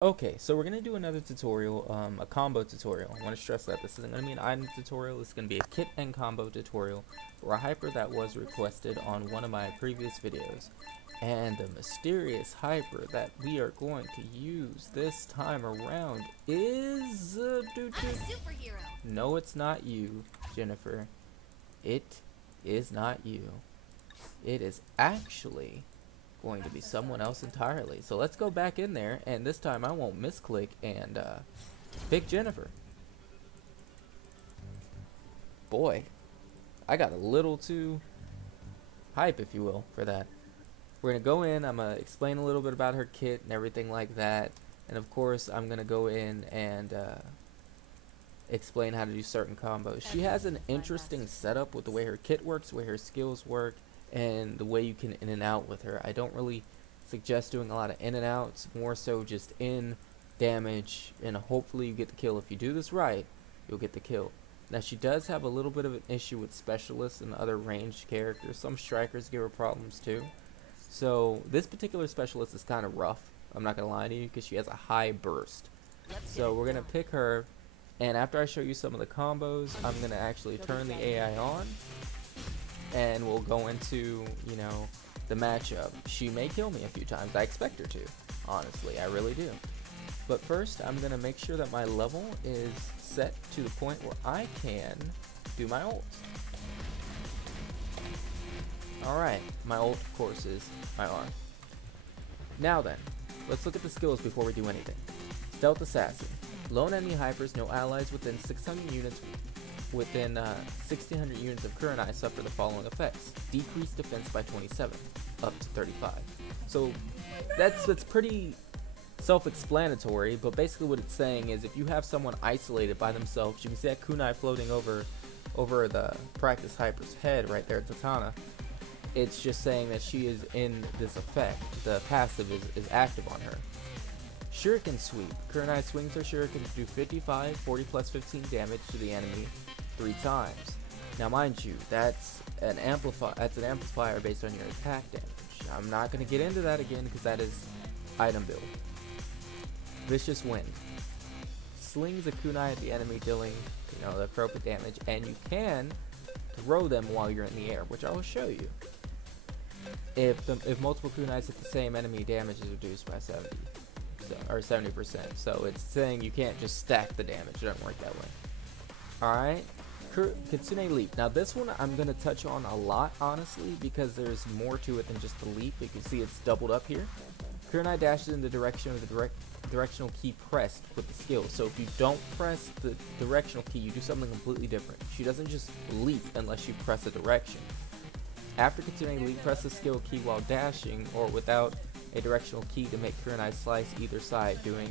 Okay, so we're gonna do another tutorial, a combo tutorial. I want to stress that this isn't gonna be an item tutorial. It's gonna be a kit and combo tutorial for a hyper that was requested on one of my previous videos. And the mysterious hyper that we are going to use this time around is Superhero. No, it's not you, Jennifer. It is not you. It is actually going to be someone else entirely. So let's go back in there, and this time I won't misclick and pick Jennifer. Boy, I got a little too hype, if you will, for that. We're gonna go in, I'm gonna explain a little bit about her kit and everything like that, and of course I'm gonna go in and explain how to do certain combos. She has an interesting setup with the way her kit works, the way her skills work, and the way you can in and out with her. I don't really suggest doing a lot of in and outs, more so just in, damage, and hopefully you get the kill. If you do this right, you'll get the kill. Now she does have a little bit of an issue with specialists and other ranged characters. Some strikers give her problems too. So this particular specialist is kind of rough, I'm not gonna lie to you, because she has a high burst. So we're gonna pick her, and after I show you some of the combos, I'm gonna actually turn the AI on and we'll go into, you know, the matchup. She may kill me a few times. I expect her to, honestly, I really do. But first, I'm gonna make sure that my level is set to the point where I can do my ult. Alright, my ult, of course, is my R. Now then, let's look at the skills before we do anything. Stealth Assassin. Lone enemy hypers, no allies within 600 units. Within 1600 units of Kurenai suffer the following effects: decreased defense by 27, up to 35. So that's pretty self-explanatory, but basically what it's saying is if you have someone isolated by themselves, you can see that kunai floating over the practice hyper's head right there at Tatana. It's just saying that she is in this effect. The passive is active on her. Shuriken Sweep. Kurenai swings her shuriken to do 55, 40 plus 15 damage to the enemy 3 times. Now mind you, that's an amplifier based on your attack damage. I'm not going to get into that again because that is item build. Vicious Wind. Slings a kunai at the enemy dealing, you know, the appropriate damage, and you can throw them while you're in the air, which I will show you. If multiple kunais hit the same enemy, damage is reduced by 70. Or 70%. So it's saying you can't just stack the damage. It doesn't work that way. Alright. Kitsune Leap. Now this one I'm going to touch on a lot, honestly, because there's more to it than just the leap. You can see it's doubled up here. Kurenai dashes in the direction of the directional key pressed with the skill. So if you don't press the directional key, you do something completely different. She doesn't just leap unless you press a direction. After Kitsune Leap, press the skill key while dashing or without a directional key to make Kurenai slice either side, doing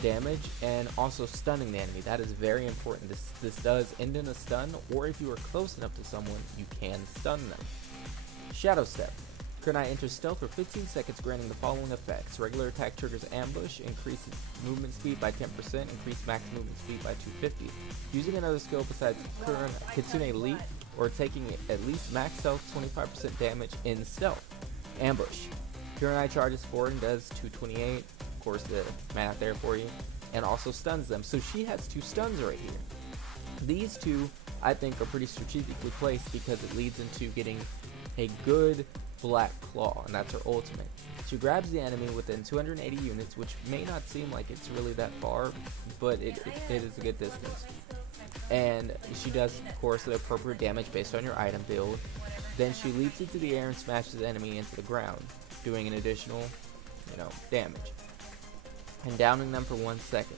damage and also stunning the enemy. That is very important. This does end in a stun, or if you are close enough to someone, you can stun them. Shadow Step. Kurenai enters stealth for 15 seconds, granting the following effects. Regular attack triggers ambush, increase movement speed by 10%, increase max movement speed by 250. Using another skill besides Kitsune Leap, or taking at least max health 25% damage in stealth. Ambush. Kurenai charges forward and does 228, of course the math there for you, and also stuns them. So she has 2 stuns right here. These 2 I think are pretty strategically placed because it leads into getting a good Black Claw, and that's her ultimate. She grabs the enemy within 280 units, which may not seem like it's really that far, but it is a good distance. And she does, of course, the appropriate damage based on your item build. Then she leaps into the air and smashes the enemy into the ground, doing an additional, you know, damage, and downing them for 1 second.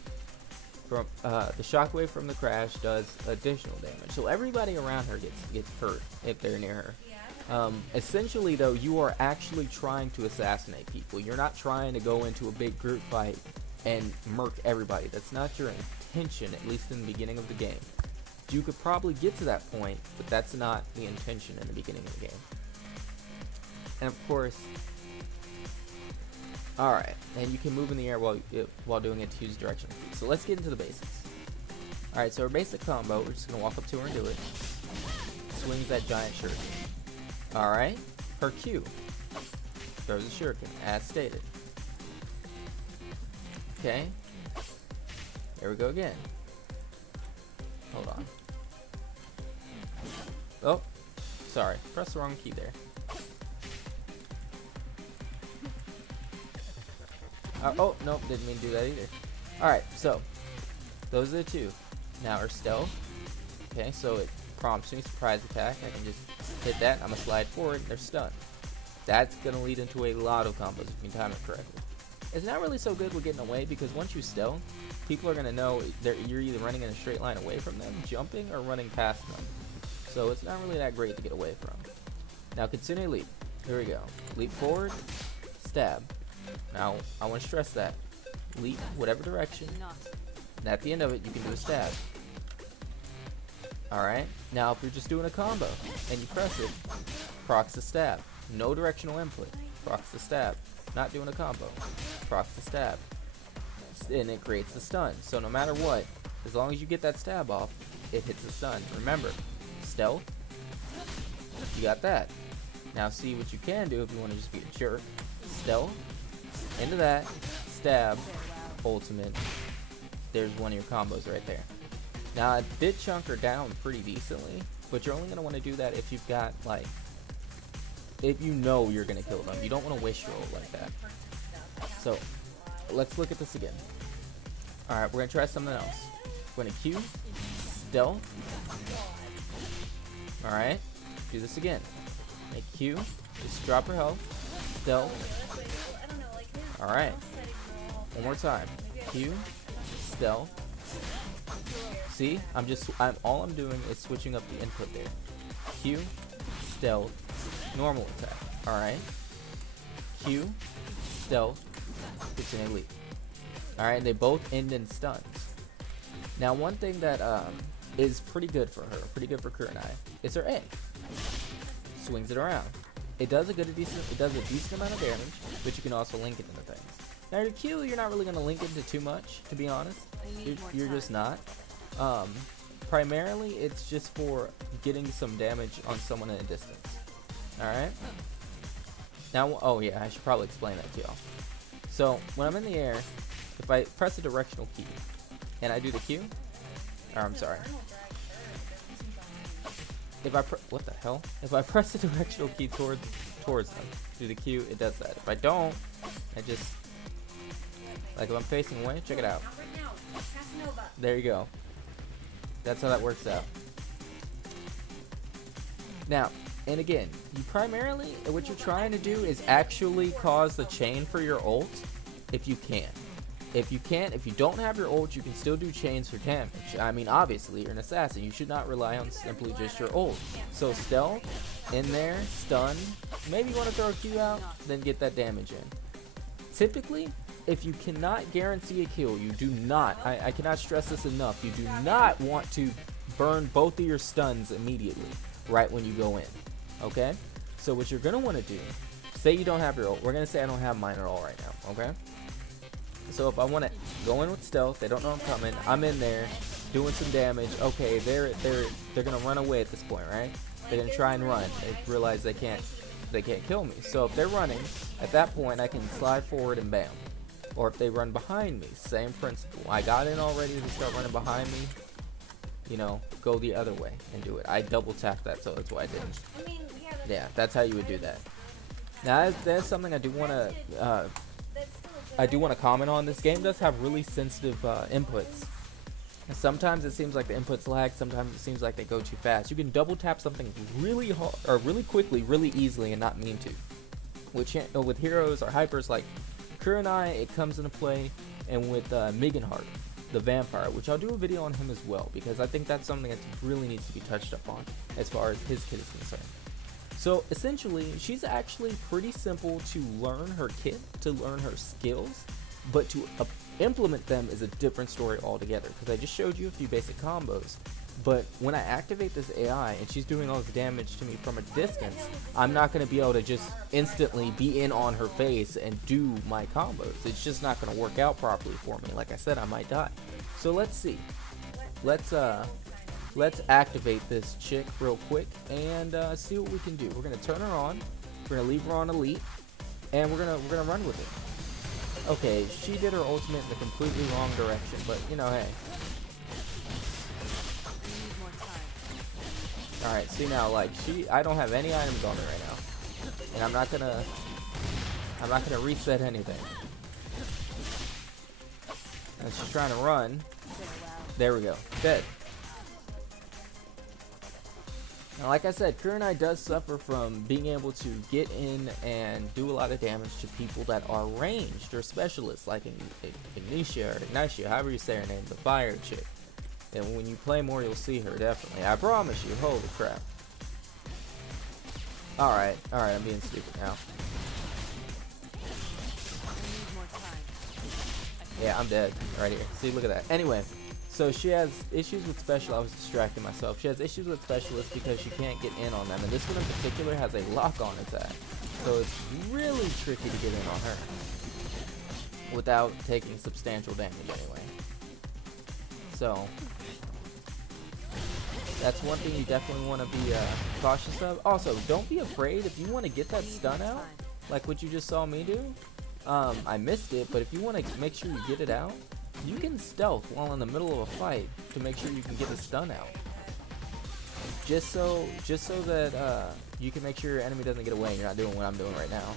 From the shockwave from the crash does additional damage, so everybody around her gets hurt if they're near her. Essentially, though, you are actually trying to assassinate people. You're not trying to go into a big group fight and murk everybody. That's not your intention, at least in the beginning of the game. You could probably get to that point, but that's not the intention in the beginning of the game. And of course, alright, and you can move in the air while doing it to use directional key. So let's get into the basics. Alright, so our basic combo, we're just going to walk up to her and do it. Swings that giant shuriken. Alright, her Q. Throws a shuriken, as stated. Okay. There we go again. Hold on. Oh, sorry. Press the wrong key there. Oh, nope, didn't mean to do that either. Alright, so those are the two. Now our stealth. Okay, so it prompts me surprise attack. I can just hit that. I'm gonna slide forward. They're stunned. That's gonna lead into a lot of combos if you can time it correctly. It's not really so good with getting away because once you stealth, people are gonna know you're either running in a straight line away from them, jumping, or running past them. So it's not really that great to get away from. Now Kitsune leap. Here we go. Leap forward, stab. Now I want to stress that. Leap whatever direction. And at the end of it, you can do a stab. Alright. Now if you're just doing a combo and you press it, procs the stab. No directional input. Procs the stab. Not doing a combo. Procs the stab. And it creates the stun. So no matter what, as long as you get that stab off, it hits the stun. Remember, stealth. You got that. Now see what you can do if you want to just be a jerk. Stealth. Into that. Stab. Ultimate. There's one of your combos right there. Now it did chunk her down pretty decently, but you're only going to want to do that if you've got like, if you know you're going to kill them. You don't want to wish roll like that. So let's look at this again. Alright, we're going to try something else. We're going to Q, stealth. Alright, do this again. Make Q, just drop her health, stealth. Alright, one more time. Q, stealth. See, all I'm doing is switching up the input there. Q, stealth, normal attack. Alright. Q, stealth, Kitsune leap. Alright, they both end in stuns. Now one thing that is pretty good for her, pretty good for Kurenai, is her A. Swings it around. It does a decent amount of damage, but you can also link it into things. Now your Q, you're not really gonna link it into too much, to be honest. You're just not. Primarily, it's just for getting some damage on someone in a distance. Alright? Now, oh yeah, I should probably explain that to y'all. So, when I'm in the air, if I press a directional key, and I do the Q, or I'm sorry. If I what the hell? If I press the directional key towards them, do the Q, it does that. If I don't, I just, like if I'm facing away, check it out. There you go. That's how that works out. Now, and again, you primarily, what you're trying to do is actually cause the chain for your ult, if you can. If you can't, if you don't have your ult, you can still do chains for damage. I mean, obviously, you're an assassin. You should not rely on simply just your ult. So stealth, in there, stun. Maybe you want to throw a Q out, then get that damage in. Typically, if you cannot guarantee a kill, you do not, I cannot stress this enough, you do not want to burn both of your stuns immediately, right when you go in, okay? So what you're going to want to do, say you don't have your ult, we're going to say I don't have mine at all right now, okay? So if I want to go in with stealth, they don't know I'm coming, I'm in there, doing some damage, okay, they're going to run away at this point, right? They're going to try and run, they realize they can't kill me, so if they're running, at that point I can slide forward and bam. Or if they run behind me, same principle. I got in already, they start running behind me, you know, go the other way and do it. I double tapped that, so that's why I didn't. Yeah, that's how you would do that. Now, that's something I do want to comment on. This game does have really sensitive inputs. Sometimes it seems like the inputs lag, sometimes it seems like they go too fast. You can double tap something really hard, or really quickly, really easily, and not mean to. With heroes or hypers like Kurenai, it comes into play, and with Meganheart, the vampire, which I'll do a video on him as well, because I think that's something that really needs to be touched up on as far as his kit is concerned. So essentially, she's actually pretty simple to learn her kit, to learn her skills, but to implement them is a different story altogether, because I just showed you a few basic combos. But when I activate this AI and she's doing all this damage to me from a distance, I'm not going to be able to just instantly be in on her face and do my combos. It's just not going to work out properly for me. Like I said, I might die. So let's see. Let's activate this chick real quick and see what we can do. We're going to turn her on. We're going to leave her on elite, and we're gonna run with it. Okay, she did her ultimate in the completely wrong direction, but you know, hey. Alright, see now, like, I don't have any items on her right now. And I'm not gonna reset anything. And she's trying to run. There we go. Dead. Now, like I said, Kurenai does suffer from being able to get in and do a lot of damage to people that are ranged or specialists, like Ignitia or Ignitia, however you say her name, the fire chick. And when you play more, you'll see her, definitely. I promise you. Holy crap. Alright, I'm being stupid now. Yeah, I'm dead right here. See, look at that. Anyway, so she has issues with special. I was distracting myself. She has issues with specialists because she can't get in on them. And this one in particular has a lock-on attack. So it's really tricky to get in on her without taking substantial damage anyway. So that's one thing you definitely want to be cautious of. Also, don't be afraid if you want to get that stun out, like what you just saw me do. I missed it, but if you want to make sure you get it out, you can stealth while in the middle of a fight to make sure you can get the stun out. Just so that you can make sure your enemy doesn't get away and you're not doing what I'm doing right now.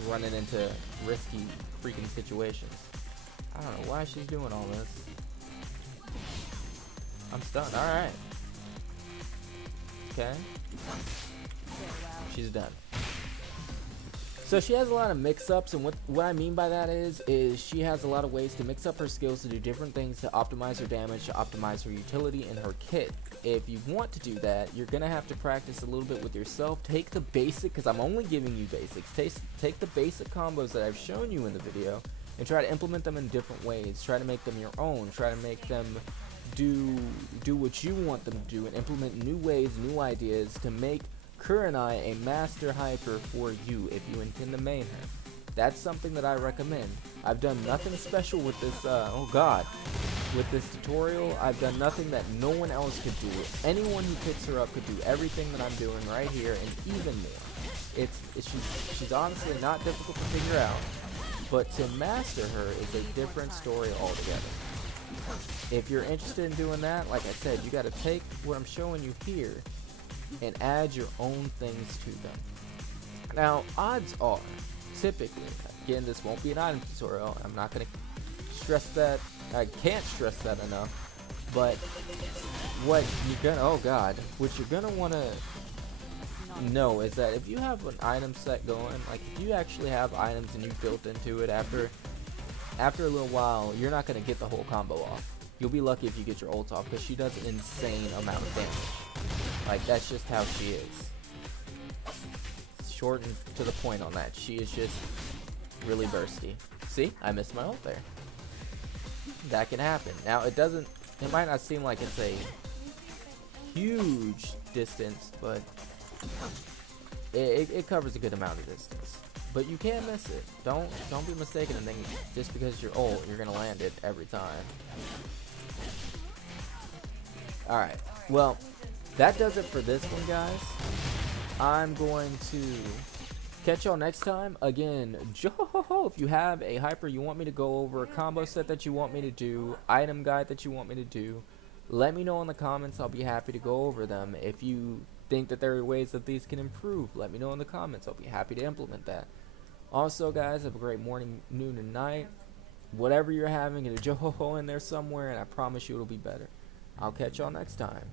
You're running into risky freaking situations. I don't know why she's doing all this. I'm stunned. Alright. Okay. She's done. So she has a lot of mix-ups, and what I mean by that is she has a lot of ways to mix up her skills to do different things to optimize her damage, to optimize her utility in her kit. If you want to do that, you're going to have to practice a little bit with yourself. Take the basic, because I'm only giving you basics, take the basic combos that I've shown you in the video and try to implement them in different ways. Try to make them your own. Try to make them do what you want them to do and implement new ways, new ideas to make Kurenai a master hyper for you if you intend to main her. That's something that I recommend. I've done nothing special with this, with this tutorial. I've done nothing that no one else could do. Anyone who picks her up could do everything that I'm doing right here and even more. She's honestly not difficult to figure out, but to master her is a different story altogether. If you're interested in doing that, like I said, you got to take what I'm showing you here and add your own things to them. Now, odds are, typically, again, this won't be an item tutorial. I'm not going to stress that. I can't stress that enough. But what you're gonna want to know is that if you have an item set going, like if you actually have items and you built into it, after a little while, you're not going to get the whole combo off. You'll be lucky if you get your ult off, because she does an insane amount of damage. Like, that's just how she is. Short and to the point on that. She is just really bursty. See? I missed my ult there. That can happen. Now, it might not seem like it's a huge distance, but it covers a good amount of distance. But you can miss it. Don't be mistaken and think just because you're ult, you're gonna land it every time. Alright, well, that does it for this one, guys. I'm going to catch y'all next time. Again, JOHOHOHO, if you have a hyper you want me to go over, a combo set that you want me to do, item guide that you want me to do, let me know in the comments. I'll be happy to go over them. If you think that there are ways that these can improve, let me know in the comments. I'll be happy to implement that. Also, guys, have a great morning, noon, and night. Whatever you're having, get a JOHOHO in there somewhere, and I promise you it'll be better. I'll catch y'all next time.